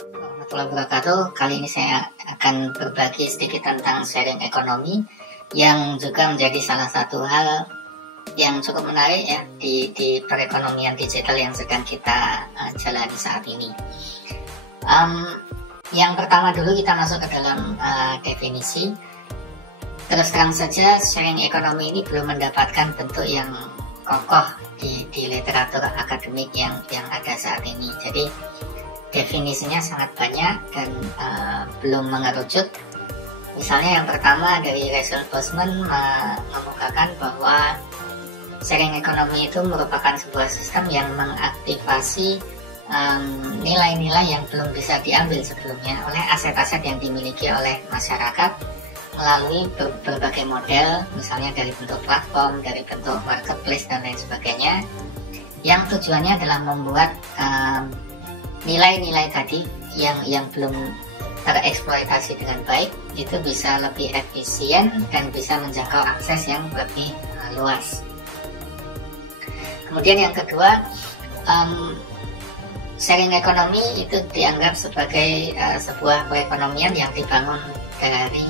Warahmatullahi wabarakatuh. Kali ini saya akan berbagi sedikit tentang sharing ekonomi yang juga menjadi salah satu hal yang cukup menarik ya di perekonomian digital yang sedang kita jalani saat ini. Yang pertama dulu kita masuk ke dalam definisi. Terus terang saja sharing ekonomi ini belum mendapatkan bentuk yang kokoh di literatur akademik yang ada saat ini. Jadi definisinya sangat banyak dan belum mengerucut. Misalnya yang pertama dari Russell Bosman mengemukakan bahwa sharing ekonomi itu merupakan sebuah sistem yang mengaktifasi nilai-nilai yang belum bisa diambil sebelumnya oleh aset-aset yang dimiliki oleh masyarakat melalui berbagai model, misalnya dari bentuk platform, dari bentuk marketplace dan lain sebagainya, yang tujuannya adalah membuat nilai-nilai tadi yang belum tereksploitasi dengan baik itu bisa lebih efisien dan bisa menjangkau akses yang lebih luas. Kemudian yang kedua, sharing ekonomi itu dianggap sebagai sebuah perekonomian yang dibangun dari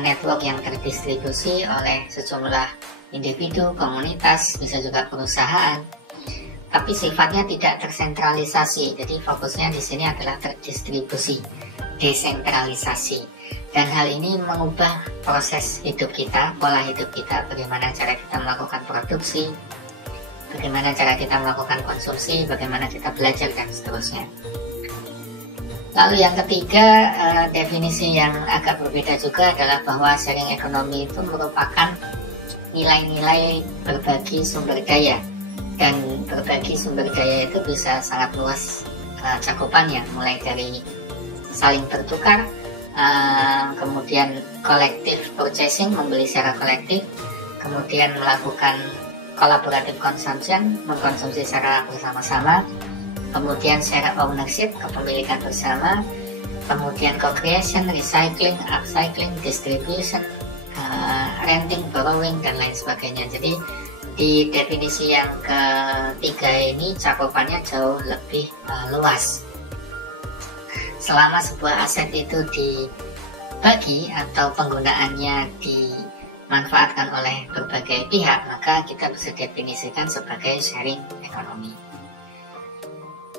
network yang terdistribusi oleh sejumlah individu, komunitas, bisa juga perusahaan, tapi sifatnya tidak tersentralisasi. Jadi fokusnya di sini adalah terdistribusi, desentralisasi. Dan hal ini mengubah proses hidup kita, pola hidup kita, bagaimana cara kita melakukan produksi, bagaimana cara kita melakukan konsumsi, bagaimana kita belajar, dan seterusnya. Lalu yang ketiga, definisi yang agak berbeda juga adalah bahwa sharing ekonomi itu merupakan nilai-nilai berbagi sumber daya. Dan berbagi sumber daya itu bisa sangat luas cakupannya, mulai dari saling bertukar, kemudian collective purchasing, membeli secara kolektif, kemudian melakukan collaborative consumption, mengkonsumsi secara bersama-sama, kemudian share ownership, kepemilikan bersama, kemudian co-creation, recycling, upcycling, distribution, renting, borrowing, dan lain sebagainya. Jadi di definisi yang ketiga ini cakupannya jauh lebih luas. Selama sebuah aset itu dibagi atau penggunaannya dimanfaatkan oleh berbagai pihak, maka kita bisa definisikan sebagai sharing ekonomi.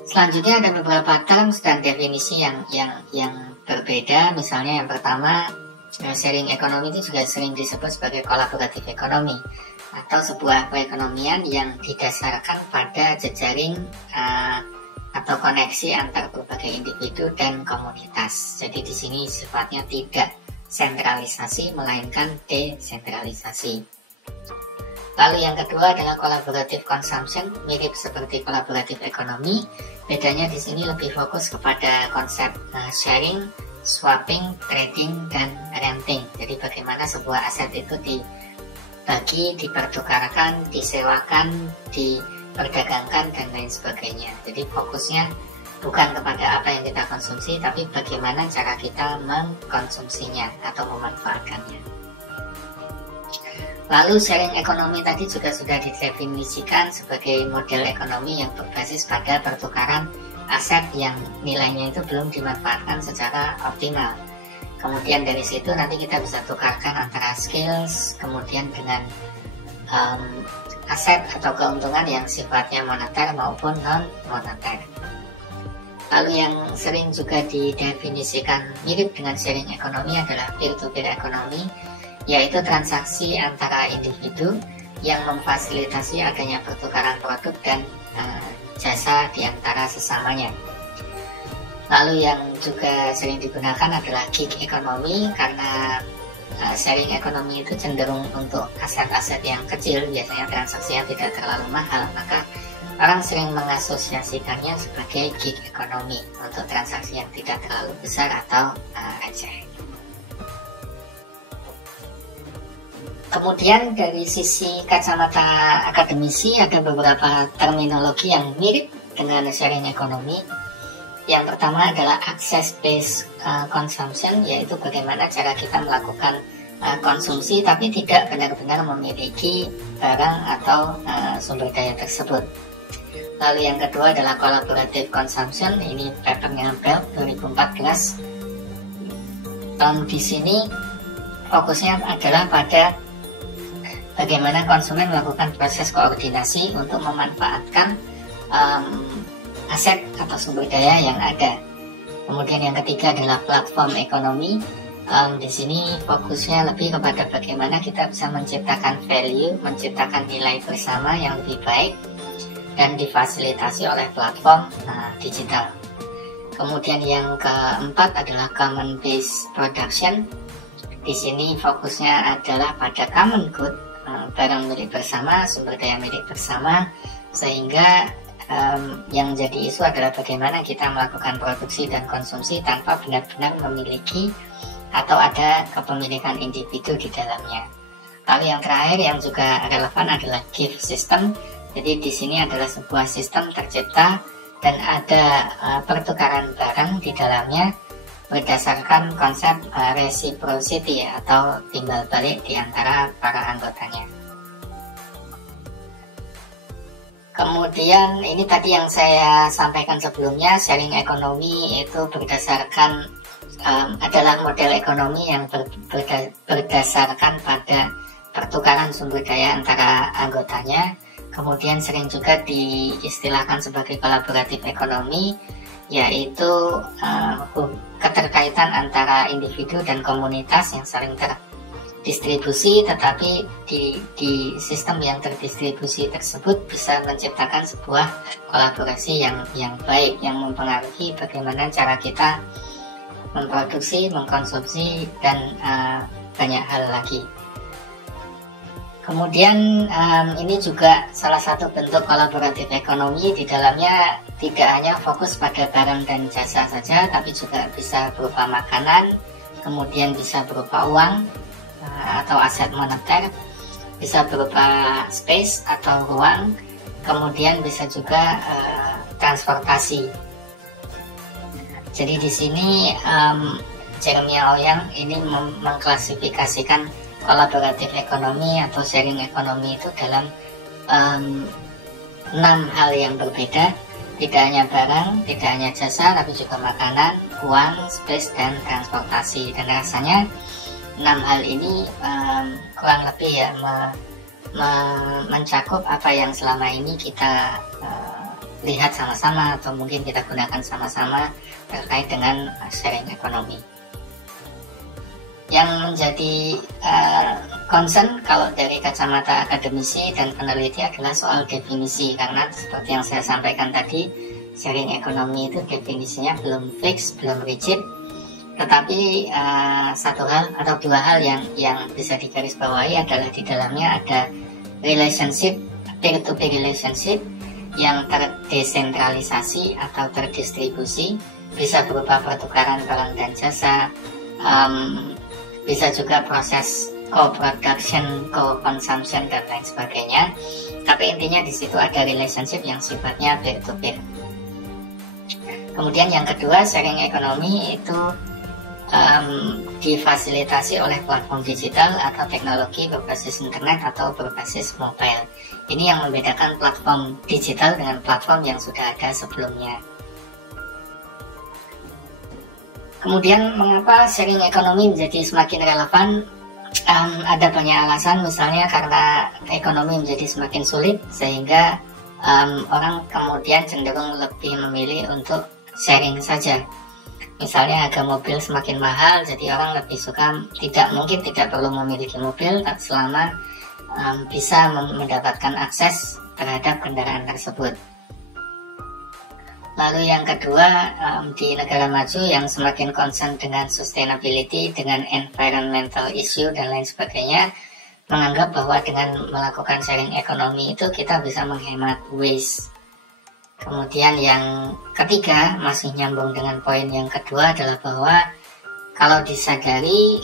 Selanjutnya ada beberapa terms dan definisi yang berbeda. Misalnya yang pertama, sharing ekonomi itu juga sering disebut sebagai kolaboratif ekonomi atau sebuah perekonomian yang didasarkan pada jejaring atau koneksi antar berbagai individu dan komunitas. Jadi di sini sifatnya tidak sentralisasi melainkan desentralisasi. Lalu yang kedua adalah collaborative consumption, mirip seperti collaborative ekonomi. Bedanya di sini lebih fokus kepada konsep sharing, swapping, trading, dan renting. Jadi bagaimana sebuah aset itu dibagi, dipertukarkan, disewakan, diperdagangkan, dan lain sebagainya. Jadi fokusnya bukan kepada apa yang kita konsumsi, tapi bagaimana cara kita mengkonsumsinya atau memanfaatkannya. Lalu sharing ekonomi tadi juga sudah didefinisikan sebagai model ekonomi yang berbasis pada pertukaran aset yang nilainya itu belum dimanfaatkan secara optimal. Kemudian dari situ nanti kita bisa tukarkan antara skills, kemudian dengan aset atau keuntungan yang sifatnya moneter maupun non-moneter. Lalu yang sering juga didefinisikan mirip dengan sharing ekonomi adalah peer-to-peer ekonomi, yaitu transaksi antara individu yang memfasilitasi adanya pertukaran produk dan jasa di antara sesamanya. Lalu yang juga sering digunakan adalah gig ekonomi, karena sharing ekonomi itu cenderung untuk aset-aset yang kecil, biasanya transaksinya tidak terlalu mahal, maka orang sering mengasosiasikannya sebagai gig ekonomi untuk transaksi yang tidak terlalu besar atau receh. Kemudian dari sisi kacamata akademisi ada beberapa terminologi yang mirip dengan sharing ekonomi. Yang pertama adalah access-based consumption, yaitu bagaimana cara kita melakukan konsumsi tapi tidak benar-benar memiliki barang atau sumber daya tersebut. Lalu yang kedua adalah collaborative consumption, ini papernya Bell 2014. Di sini fokusnya adalah pada bagaimana konsumen melakukan proses koordinasi untuk memanfaatkan aset atau sumber daya yang ada. Kemudian yang ketiga adalah platform ekonomi. Di sini fokusnya lebih kepada bagaimana kita bisa menciptakan value, menciptakan nilai bersama yang lebih baik dan difasilitasi oleh platform digital. Kemudian yang keempat adalah common based production. Di sini fokusnya adalah pada common good, barang milik bersama, sumber daya milik bersama, sehingga yang jadi isu adalah bagaimana kita melakukan produksi dan konsumsi tanpa benar-benar memiliki atau ada kepemilikan individu di dalamnya. Lalu yang terakhir yang juga relevan adalah gift system. Jadi di sini adalah sebuah sistem tercipta dan ada pertukaran barang di dalamnya berdasarkan konsep reciprocity atau timbal balik di antara para anggotanya. Kemudian ini tadi yang saya sampaikan sebelumnya, sharing ekonomi itu berdasarkan adalah model ekonomi yang berdasarkan pada pertukaran sumber daya antara anggotanya. Kemudian sering juga diistilahkan sebagai kolaboratif ekonomi, yaitu keterkaitan antara individu dan komunitas yang saling terdistribusi, tetapi di sistem yang terdistribusi tersebut bisa menciptakan sebuah kolaborasi yang baik, yang mempengaruhi bagaimana cara kita memproduksi, mengkonsumsi, dan banyak hal lagi. Kemudian ini juga salah satu bentuk kolaboratif ekonomi. Di dalamnya tidak hanya fokus pada barang dan jasa saja, tapi juga bisa berupa makanan, kemudian bisa berupa uang atau aset moneter, bisa berupa space atau ruang, kemudian bisa juga transportasi. Jadi di sini Jeremiah Owyang ini mengklasifikasikan kolaboratif ekonomi atau sharing ekonomi itu dalam 6 hal yang berbeda. Tidak hanya barang, tidak hanya jasa, tapi juga makanan, uang, space, dan transportasi. Dan rasanya 6 hal ini kurang lebih ya mencakup apa yang selama ini kita lihat sama-sama atau mungkin kita gunakan sama-sama terkait dengan sharing ekonomi. Yang menjadi concern kalau dari kacamata akademisi dan peneliti adalah soal definisi, karena seperti yang saya sampaikan tadi, sharing ekonomi itu definisinya belum fix, belum rigid, tetapi satu hal atau dua hal yang bisa digarisbawahi adalah di dalamnya ada relationship, peer-to-peer relationship yang terdesentralisasi atau terdistribusi, bisa berupa pertukaran barang dan jasa, bisa juga proses co-production, co-consumption, dan lain sebagainya. Tapi intinya di situ ada relationship yang sifatnya peer-to-peer. Kemudian yang kedua, sharing ekonomi itu difasilitasi oleh platform digital atau teknologi berbasis internet atau berbasis mobile. Ini yang membedakan platform digital dengan platform yang sudah ada sebelumnya. Kemudian mengapa sharing ekonomi menjadi semakin relevan? Ada banyak alasan, misalnya karena ekonomi menjadi semakin sulit sehingga orang kemudian cenderung lebih memilih untuk sharing saja. Misalnya harga mobil semakin mahal, jadi orang lebih suka, tidak perlu memiliki mobil selama bisa mendapatkan akses terhadap kendaraan tersebut. Lalu yang kedua, di negara maju yang semakin concern dengan sustainability, dengan environmental issue dan lain sebagainya, menganggap bahwa dengan melakukan sharing ekonomi itu kita bisa menghemat waste. Kemudian yang ketiga, masih nyambung dengan poin yang kedua, adalah bahwa kalau disadari,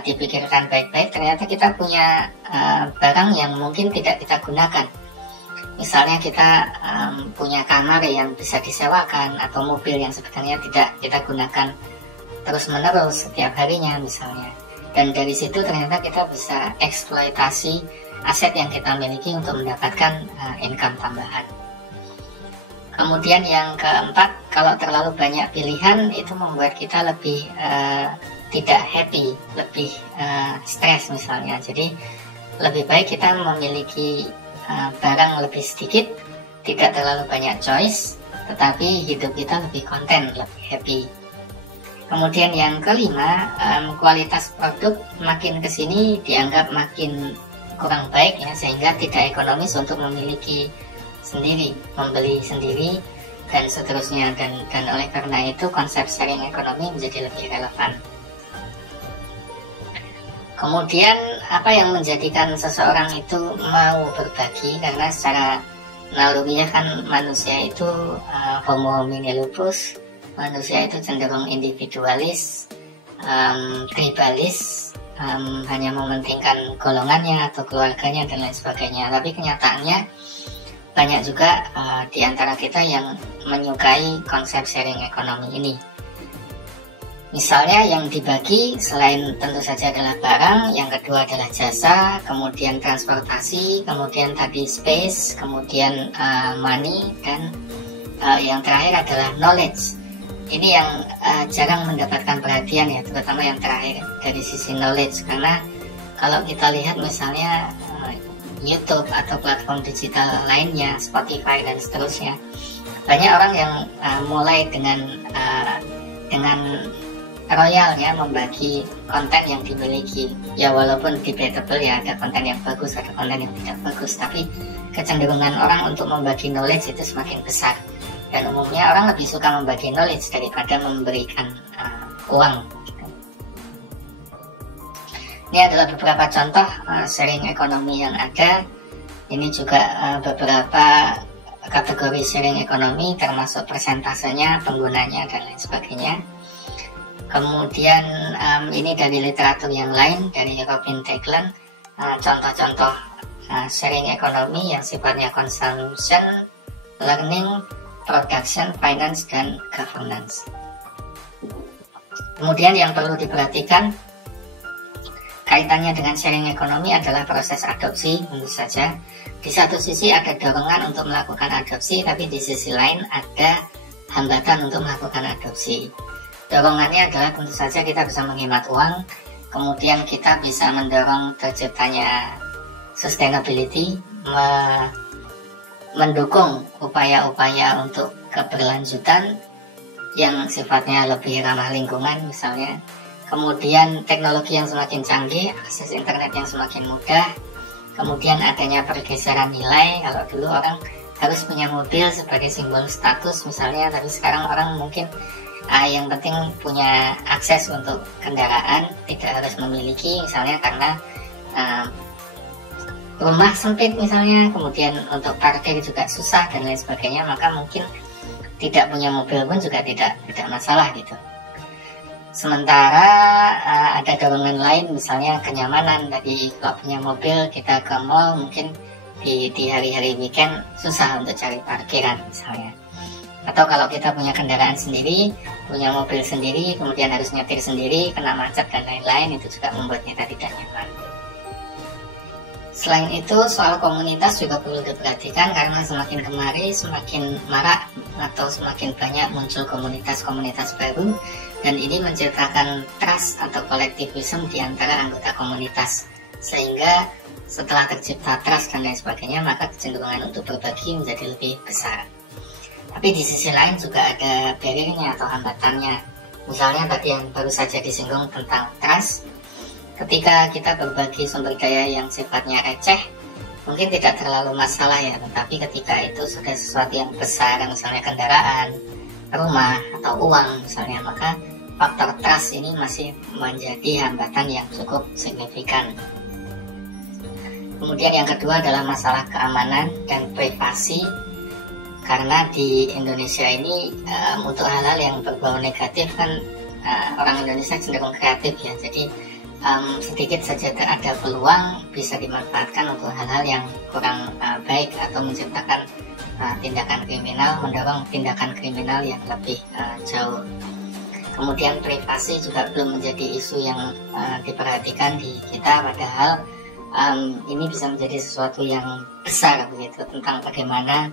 dipikirkan baik-baik, ternyata kita punya barang yang mungkin tidak kita gunakan. Misalnya kita punya kamar yang bisa disewakan atau mobil yang sebenarnya tidak kita gunakan terus-menerus setiap harinya misalnya. Dan dari situ ternyata kita bisa eksploitasi aset yang kita miliki untuk mendapatkan income tambahan. Kemudian yang keempat, kalau terlalu banyak pilihan itu membuat kita lebih tidak happy, lebih stres misalnya. Jadi lebih baik kita memiliki barang lebih sedikit, tidak terlalu banyak choice, tetapi hidup kita lebih konten, lebih happy. Kemudian yang kelima, kualitas produk makin kesini dianggap makin kurang baik ya, sehingga tidak ekonomis untuk memiliki sendiri, membeli sendiri, dan seterusnya. Dan oleh karena itu konsep sharing ekonomi menjadi lebih relevan. Kemudian apa yang menjadikan seseorang itu mau berbagi? Karena secara naluriah kan manusia itu homo homini lupus, manusia itu cenderung individualis, tribalis, hanya mementingkan golongannya atau keluarganya dan lain sebagainya. Tapi kenyataannya banyak juga di antara kita yang menyukai konsep sharing ekonomi ini. Misalnya yang dibagi selain tentu saja adalah barang, yang kedua adalah jasa, kemudian transportasi, kemudian tadi space, kemudian money, dan yang terakhir adalah knowledge. Ini yang jarang mendapatkan perhatian ya, terutama yang terakhir dari sisi knowledge, karena kalau kita lihat misalnya YouTube atau platform digital lainnya, Spotify dan seterusnya, banyak orang yang mulai dengan royalnya membagi konten yang dimiliki. Ya walaupun debatable ya, ada konten yang bagus, ada konten yang tidak bagus, tapi kecenderungan orang untuk membagi knowledge itu semakin besar. Dan umumnya orang lebih suka membagi knowledge daripada memberikan uang. Ini adalah beberapa contoh sharing ekonomi yang ada. Ini juga beberapa kategori sharing ekonomi, termasuk persentasenya, penggunanya, dan lain sebagainya. Kemudian ini dari literatur yang lain, dari Robin Teglen, contoh-contoh sharing ekonomi yang sifatnya consumption, learning, production, finance, dan governance. Kemudian yang perlu diperhatikan kaitannya dengan sharing ekonomi adalah proses adopsi. Tentu saja di satu sisi ada dorongan untuk melakukan adopsi, tapi di sisi lain ada hambatan untuk melakukan adopsi. Dorongannya adalah tentu saja kita bisa menghemat uang, kemudian kita bisa mendorong terciptanya sustainability, mendukung upaya-upaya untuk keberlanjutan yang sifatnya lebih ramah lingkungan misalnya. Kemudian teknologi yang semakin canggih, akses internet yang semakin mudah, kemudian adanya pergeseran nilai. Kalau dulu orang harus punya mobil sebagai simbol status misalnya, tapi sekarang orang mungkin yang penting punya akses untuk kendaraan, tidak harus memiliki misalnya karena rumah sempit misalnya, kemudian untuk parkir juga susah dan lain sebagainya, maka mungkin tidak punya mobil pun juga tidak masalah gitu. Sementara ada dorongan lain, misalnya kenyamanan. Tadi kalau punya mobil kita ke mall, mungkin di hari-hari weekend susah untuk cari parkiran misalnya. Atau kalau kita punya kendaraan sendiri, punya mobil sendiri, kemudian harus nyetir sendiri, kena macet dan lain-lain, itu juga membuat kita tidak nyaman. Selain itu, soal komunitas juga perlu diperhatikan, karena semakin kemari semakin marak atau semakin banyak muncul komunitas-komunitas baru, dan ini menciptakan trust atau kolektivisme di antara anggota komunitas, sehingga setelah tercipta trust dan lain sebagainya, maka kecenderungan untuk berbagi menjadi lebih besar. Tapi di sisi lain juga ada barriernya atau hambatannya. Misalnya tadi yang baru saja disinggung tentang trust. Ketika kita berbagi sumber daya yang sifatnya receh, mungkin tidak terlalu masalah ya, tetapi ketika itu sudah sesuatu yang besar, misalnya kendaraan, rumah, atau uang misalnya, maka faktor trust ini masih menjadi hambatan yang cukup signifikan. Kemudian yang kedua adalah masalah keamanan dan privasi, karena di Indonesia ini untuk hal-hal yang berbau negatif kan orang Indonesia cenderung kreatif ya, jadi sedikit saja ada peluang bisa dimanfaatkan untuk hal-hal yang kurang baik atau menciptakan tindakan kriminal, mendorong tindakan kriminal yang lebih jauh. Kemudian privasi juga belum menjadi isu yang diperhatikan di kita, padahal ini bisa menjadi sesuatu yang besar begitu, tentang bagaimana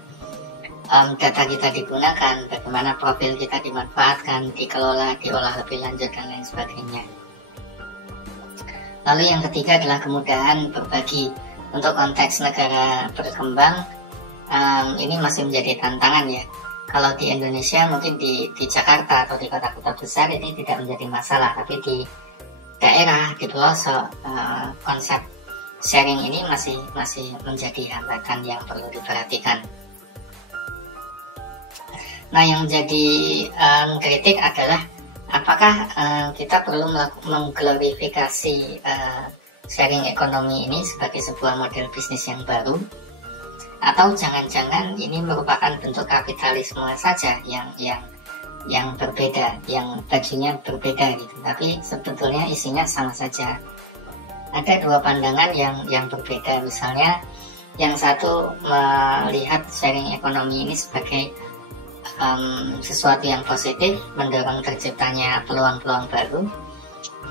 data kita digunakan, bagaimana profil kita dimanfaatkan, dikelola, diolah lebih lanjut, dan lain sebagainya. Lalu yang ketiga adalah kemudahan berbagi. Untuk konteks negara berkembang, ini masih menjadi tantangan ya. Kalau di Indonesia mungkin di Jakarta atau di kota-kota besar ini tidak menjadi masalah, tapi di daerah, di pelosok, konsep sharing ini masih menjadi hambatan yang perlu diperhatikan. Nah, yang menjadi kritik adalah apakah kita perlu mengglorifikasi sharing ekonomi ini sebagai sebuah model bisnis yang baru, atau jangan-jangan ini merupakan bentuk kapitalisme saja yang berbeda, yang bajunya berbeda gitu, tapi sebetulnya isinya sama saja. Ada dua pandangan yang berbeda. Misalnya yang satu melihat sharing ekonomi ini sebagai sesuatu yang positif, mendorong terciptanya peluang-peluang baru.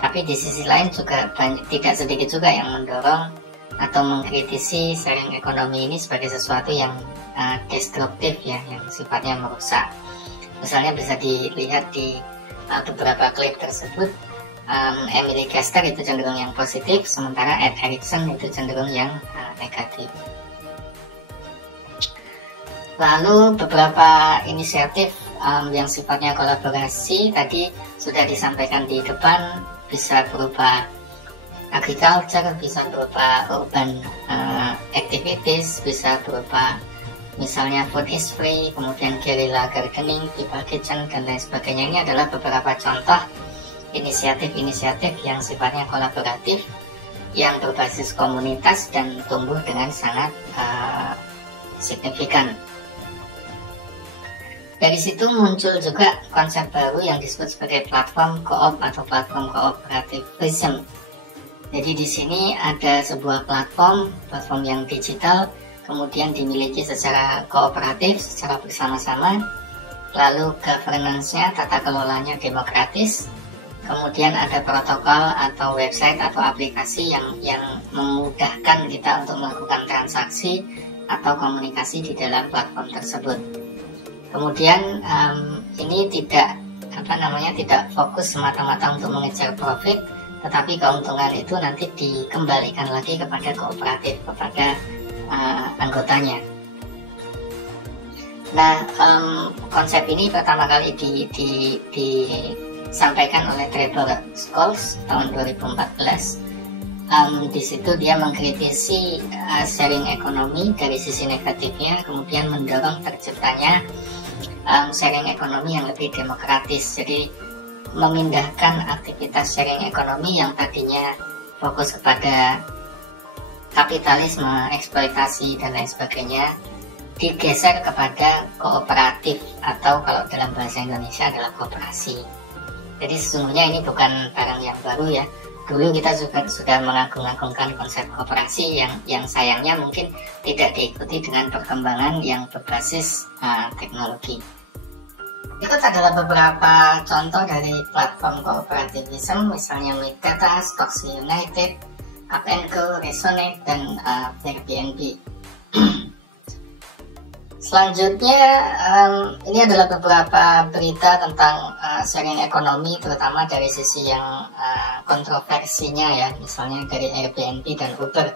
Tapi di sisi lain juga tidak sedikit juga yang mendorong atau mengkritisi sharing ekonomi ini sebagai sesuatu yang destruktif ya, yang sifatnya merusak. Misalnya bisa dilihat di beberapa klip tersebut, Emily Kester itu cenderung yang positif, sementara Ed Erickson itu cenderung yang negatif. Lalu beberapa inisiatif yang sifatnya kolaborasi tadi sudah disampaikan di depan, bisa berupa agriculture, bisa berupa urban activities, bisa berupa misalnya food is free, kemudian guerrilla gardening, people kitchen, dan lain sebagainya. Ini adalah beberapa contoh inisiatif-inisiatif yang sifatnya kolaboratif, yang berbasis komunitas dan tumbuh dengan sangat signifikan. Dari situ muncul juga konsep baru yang disebut sebagai platform co-op atau platform cooperativism. Jadi di sini ada sebuah platform yang digital, kemudian dimiliki secara kooperatif, secara bersama-sama, lalu governance-nya, tata kelolanya demokratis, kemudian ada protokol atau website atau aplikasi yang memudahkan kita untuk melakukan transaksi atau komunikasi di dalam platform tersebut. Kemudian ini tidak fokus semata-mata untuk mengejar profit, tetapi keuntungan itu nanti dikembalikan lagi kepada kooperatif, kepada anggotanya. Nah, konsep ini pertama kali disampaikan oleh Trevor Scholes tahun 2014. Di situ dia mengkritisi sharing ekonomi dari sisi negatifnya, kemudian mendorong terciptanya sharing ekonomi yang lebih demokratis. Jadi memindahkan aktivitas sharing ekonomi yang tadinya fokus kepada kapitalisme, eksploitasi, dan lain sebagainya, digeser kepada kooperatif, atau kalau dalam bahasa Indonesia adalah koperasi. Jadi sesungguhnya ini bukan barang yang baru ya. Dulu kita sudah mengagung-agungkan konsep koperasi yang sayangnya mungkin tidak diikuti dengan perkembangan yang berbasis teknologi. Berikut adalah beberapa contoh dari platform cooperativism, misalnya Megdata, Stocks United, Up & Go, Resonate, dan Airbnb. Selanjutnya, ini adalah beberapa berita tentang sharing ekonomi, terutama dari sisi yang kontroversinya ya, misalnya dari Airbnb dan Uber.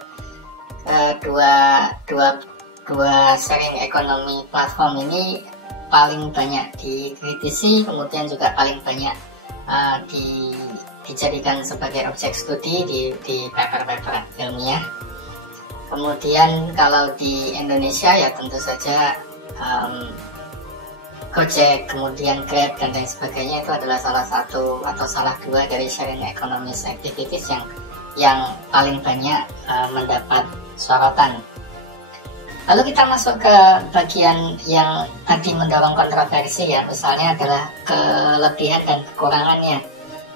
Dua sharing ekonomi platform ini paling banyak dikritisi, kemudian juga paling banyak dijadikan sebagai objek studi di paper-paper ilmiah. Kemudian kalau di Indonesia ya tentu saja Gojek, kemudian Grab, dan lain sebagainya itu adalah salah satu atau salah dua dari sharing economy activities yang paling banyak mendapat sorotan. Lalu kita masuk ke bagian yang tadi mendorong kontroversi ya, misalnya adalah kelebihan dan kekurangannya.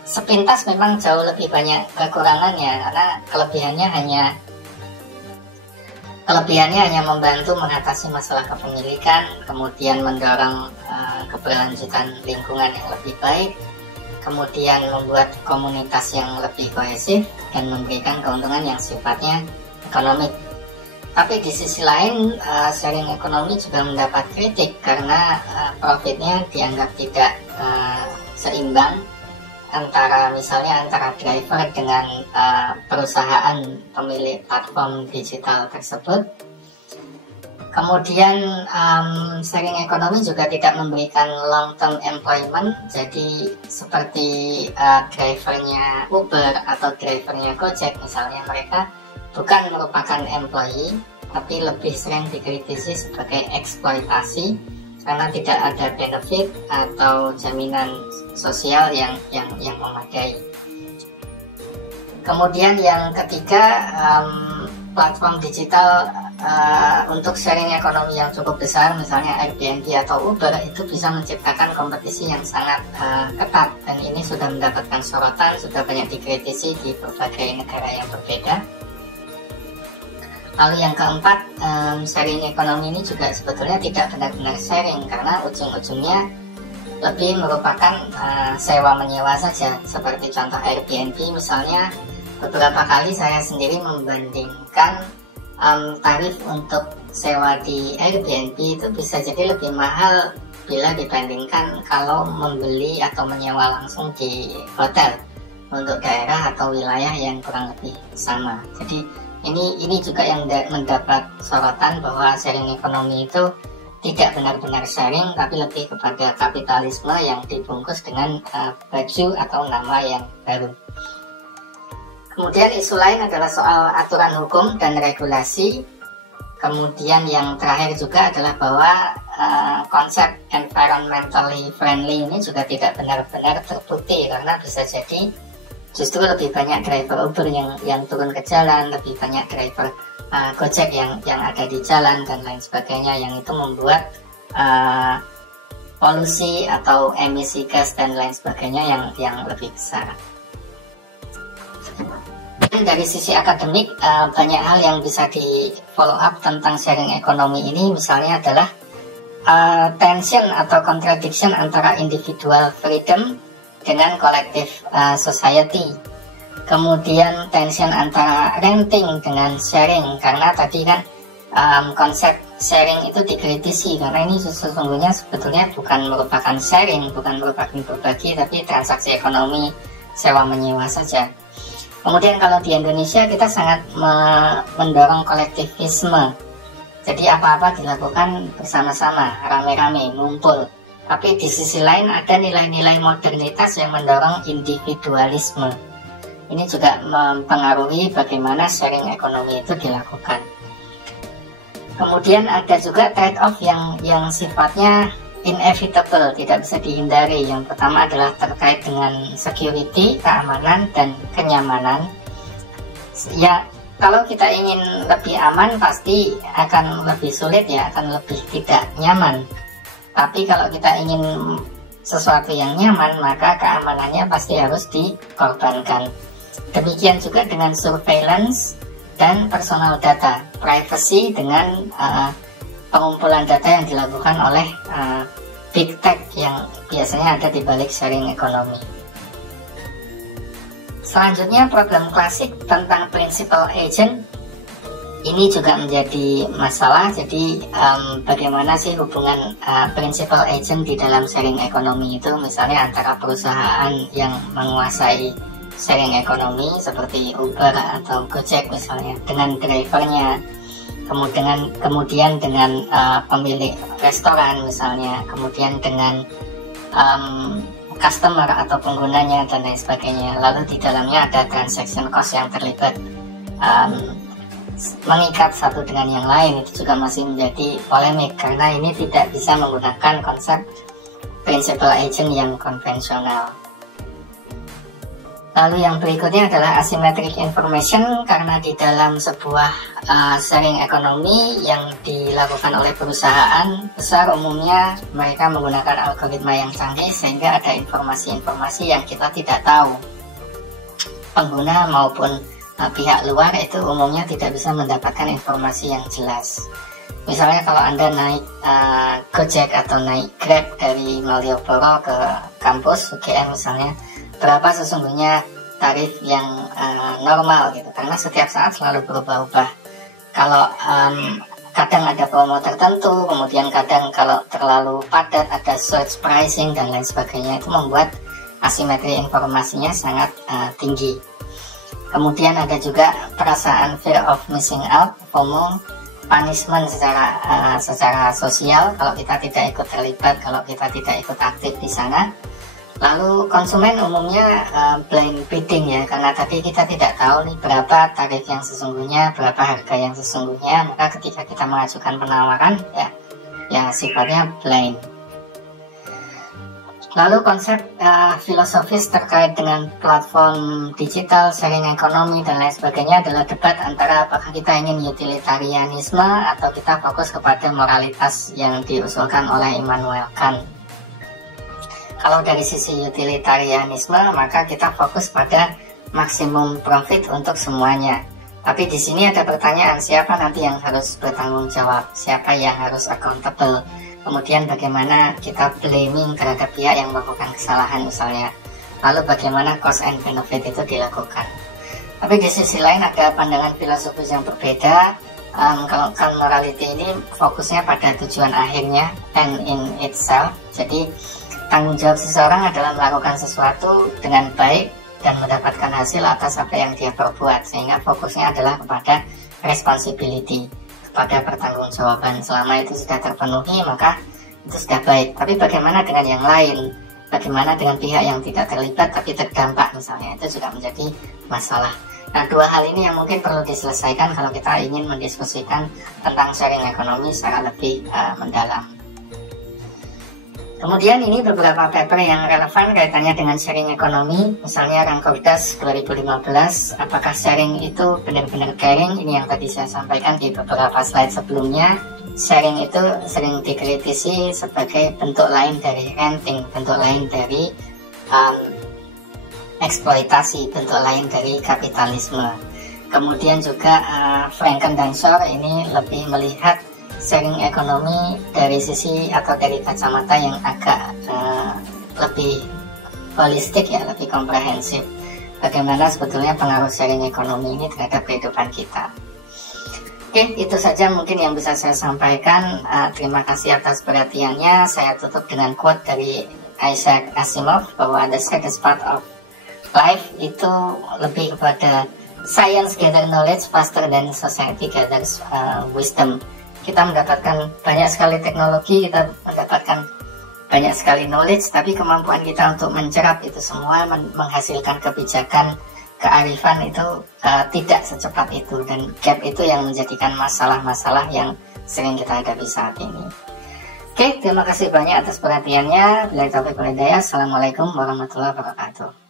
Sepintas memang jauh lebih banyak kekurangannya, karena kelebihannya hanya membantu mengatasi masalah kepemilikan, kemudian mendorong keberlanjutan lingkungan yang lebih baik, kemudian membuat komunitas yang lebih kohesif, dan memberikan keuntungan yang sifatnya ekonomik. Tapi di sisi lain, sharing ekonomi juga mendapat kritik karena profitnya dianggap tidak seimbang antara driver dengan perusahaan pemilik platform digital tersebut. Kemudian sharing ekonomi juga tidak memberikan long term employment. Jadi seperti drivernya Uber atau drivernya Gojek misalnya, mereka bukan merupakan employee, tapi lebih sering dikritisi sebagai eksploitasi karena tidak ada benefit atau jaminan sosial yang memadai. Kemudian yang ketiga, platform digital untuk sharing ekonomi yang cukup besar, misalnya Airbnb atau Uber, itu bisa menciptakan kompetisi yang sangat ketat, dan ini sudah mendapatkan sorotan, sudah banyak dikritisi di berbagai negara yang berbeda. Lalu yang keempat, sharing ekonomi ini juga sebetulnya tidak benar-benar sharing karena ujung-ujungnya lebih merupakan sewa menyewa saja. Seperti contoh Airbnb misalnya, beberapa kali saya sendiri membandingkan tarif untuk sewa di Airbnb itu bisa jadi lebih mahal bila dibandingkan kalau membeli atau menyewa langsung di hotel untuk daerah atau wilayah yang kurang lebih sama. Jadi ini juga yang mendapat sorotan bahwa sharing ekonomi itu tidak benar-benar sharing, tapi lebih kepada kapitalisme yang dibungkus dengan baju atau nama yang baru. Kemudian isu lain adalah soal aturan hukum dan regulasi. Kemudian yang terakhir juga adalah bahwa konsep environmentally friendly ini juga tidak benar-benar terbukti, karena bisa jadi justru lebih banyak driver Uber yang turun ke jalan, lebih banyak driver Gojek yang ada di jalan dan lain sebagainya, yang itu membuat polusi atau emisi gas dan lain sebagainya yang lebih besar. Dan dari sisi akademik, banyak hal yang bisa di follow up tentang sharing ekonomi ini, misalnya adalah tension atau contradiction antara individual freedom dengan collective society. Kemudian tension antara renting dengan sharing, karena tadi kan konsep sharing itu dikritisi karena ini sesungguhnya sebetulnya bukan merupakan sharing, bukan merupakan berbagi, tapi transaksi ekonomi sewa menyewa saja. Kemudian kalau di Indonesia kita sangat mendorong kolektivisme, jadi apa-apa dilakukan bersama-sama, rame-rame, ngumpul. Tapi di sisi lain ada nilai-nilai modernitas yang mendorong individualisme. Ini juga mempengaruhi bagaimana sharing ekonomi itu dilakukan. Kemudian ada juga trade-off yang sifatnya inevitable, tidak bisa dihindari. Yang pertama adalah terkait dengan security, keamanan, dan kenyamanan. Ya, kalau kita ingin lebih aman pasti akan lebih sulit ya, akan lebih tidak nyaman. Tapi kalau kita ingin sesuatu yang nyaman, maka keamanannya pasti harus dikorbankan. Demikian juga dengan surveillance dan personal data, privacy dengan pengumpulan data yang dilakukan oleh big tech yang biasanya ada di balik sharing ekonomi. Selanjutnya, problem klasik tentang principal agent ini juga menjadi masalah. Jadi bagaimana sih hubungan principal agent di dalam sharing ekonomi itu, misalnya antara perusahaan yang menguasai sharing ekonomi seperti Uber atau Gojek misalnya dengan drivernya, kemudian dengan pemilik restoran misalnya, kemudian dengan customer atau penggunanya dan lain sebagainya. Lalu di dalamnya ada transaction cost yang terlibat, mengikat satu dengan yang lain. Itu juga masih menjadi polemik karena ini tidak bisa menggunakan konsep principal agent yang konvensional. Lalu yang berikutnya adalah asymmetric information, karena di dalam sebuah sharing ekonomi yang dilakukan oleh perusahaan besar, umumnya mereka menggunakan algoritma yang canggih sehingga ada informasi-informasi yang kita tidak tahu. Pengguna maupun pihak luar itu umumnya tidak bisa mendapatkan informasi yang jelas. Misalnya kalau Anda naik Gojek atau naik Grab dari Malioboro ke kampus UGM misalnya, berapa sesungguhnya tarif yang normal gitu, karena setiap saat selalu berubah-ubah. kalau kadang ada promo tertentu, kemudian kadang kalau terlalu padat ada surge pricing dan lain sebagainya, itu membuat asimetri informasinya sangat tinggi. Kemudian ada juga perasaan fear of missing out, FOMO, punishment secara sosial kalau kita tidak ikut terlibat, kalau kita tidak ikut aktif di sana. Lalu konsumen umumnya blind bidding ya, karena tadi kita tidak tahu nih berapa tarif yang sesungguhnya, berapa harga yang sesungguhnya, maka ketika kita mengajukan penawaran ya sifatnya blind. Lalu konsep filosofis terkait dengan platform digital, sharing ekonomi dan lain sebagainya adalah debat antara apakah kita ingin utilitarianisme atau kita fokus kepada moralitas yang diusulkan oleh Immanuel Kant. Kalau dari sisi utilitarianisme, maka kita fokus pada maksimum profit untuk semuanya. Tapi di sini ada pertanyaan, siapa nanti yang harus bertanggung jawab? Siapa yang harus accountable? Kemudian bagaimana kita blaming terhadap pihak yang melakukan kesalahan misalnya. Lalu bagaimana cost and benefit itu dilakukan. Tapi di sisi lain ada pandangan filosofis yang berbeda. Kalau morality ini fokusnya pada tujuan akhirnya, end in itself. Jadi tanggung jawab seseorang adalah melakukan sesuatu dengan baik dan mendapatkan hasil atas apa yang dia perbuat, sehingga fokusnya adalah kepada responsibility, kepada pertanggungjawaban. Selama itu sudah terpenuhi maka itu sudah baik. Tapi bagaimana dengan yang lain? Bagaimana dengan pihak yang tidak terlibat tapi terdampak misalnya? Itu juga menjadi masalah. Nah, dua hal ini yang mungkin perlu diselesaikan kalau kita ingin mendiskusikan tentang sharing ekonomi secara lebih mendalam. Kemudian ini beberapa paper yang relevan kaitannya dengan sharing ekonomi, misalnya Rancourdas 2015, apakah sharing itu benar-benar caring? Ini yang tadi saya sampaikan di beberapa slide sebelumnya. Sharing itu sering dikritisi sebagai bentuk lain dari renting, bentuk lain dari eksploitasi, bentuk lain dari kapitalisme. Kemudian juga Franken dan Shore ini lebih melihat sharing ekonomi dari sisi atau dari kacamata yang agak lebih holistik ya, lebih komprehensif. Bagaimana sebetulnya pengaruh sharing ekonomi ini terhadap kehidupan kita. Oke, itu saja mungkin yang bisa saya sampaikan. Terima kasih atas perhatiannya. Saya tutup dengan quote dari Isaac Asimov bahwa the saddest part of life itu lebih kepada science gather knowledge faster than society gathers wisdom. Kita mendapatkan banyak sekali teknologi, kita mendapatkan banyak sekali knowledge, tapi kemampuan kita untuk mencerap itu semua, menghasilkan kebijakan, kearifan itu tidak secepat itu, dan gap itu yang menjadikan masalah-masalah yang sering kita hadapi saat ini. Oke, terima kasih banyak atas perhatiannya. Bila taufiq wal hidayah. Assalamualaikum warahmatullahi wabarakatuh.